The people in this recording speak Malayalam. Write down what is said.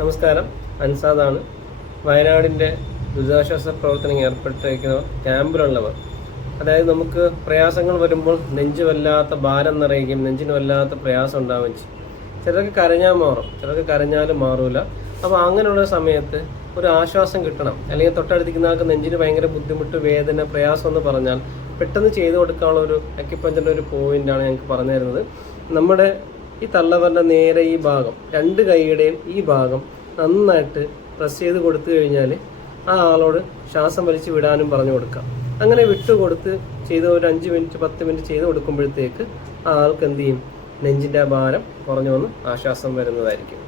നമസ്കാരം, അൻസാദാണ്. വയനാടിൻ്റെ ദുരിതാശ്വാസ പ്രവർത്തനം ഏർപ്പെട്ടിരിക്കുന്ന ക്യാമ്പിലുള്ളവർ, അതായത് നമുക്ക് പ്രയാസങ്ങൾ വരുമ്പോൾ നെഞ്ച് വല്ലാത്ത ഭാരം നിറയുകയും നെഞ്ചിന് വല്ലാത്ത പ്രയാസം ഉണ്ടാവുകയും ചെയ്യും. ചിലർക്ക് കരഞ്ഞാൽ മാറും, ചിലർക്ക് കരഞ്ഞാലും മാറൂല. അപ്പോൾ അങ്ങനെയുള്ള സമയത്ത് ഒരു ആശ്വാസം കിട്ടണം, അല്ലെങ്കിൽ തൊട്ടടുത്തിരിക്കുന്ന ആൾക്ക് നെഞ്ചിന് ഭയങ്കര ബുദ്ധിമുട്ട്, വേദന, പ്രയാസം എന്ന് പറഞ്ഞാൽ പെട്ടെന്ന് ചെയ്തു കൊടുക്കാനുള്ള ഒരു അക്യുപഞ്ചറിൻ്റെ ഒരു പോയിൻ്റാണ് ഞങ്ങൾക്ക് പറഞ്ഞു തരുന്നത്. നമ്മുടെ ഈ തള്ളവരുടെ നേരെ ഈ ഭാഗം, രണ്ട് കൈയുടെയും ഈ ഭാഗം നന്നായിട്ട് പ്രസ് ചെയ്ത് കൊടുത്തു കഴിഞ്ഞാൽ ആ ആളോട് ശ്വാസം വലിച്ച് വിടാനും പറഞ്ഞു കൊടുക്കാം. അങ്ങനെ വിട്ടുകൊടുത്ത് ചെയ്ത് ഒരു 5 മിനിറ്റ് 10 മിനിറ്റ് ചെയ്ത് കൊടുക്കുമ്പോഴത്തേക്ക് ആ ആൾക്ക് എന്ത് ചെയ്യും, നെഞ്ചിൻ്റെ ഭാരം കുറഞ്ഞു വന്ന് ആശ്വാസം വരുന്നതായിരിക്കും.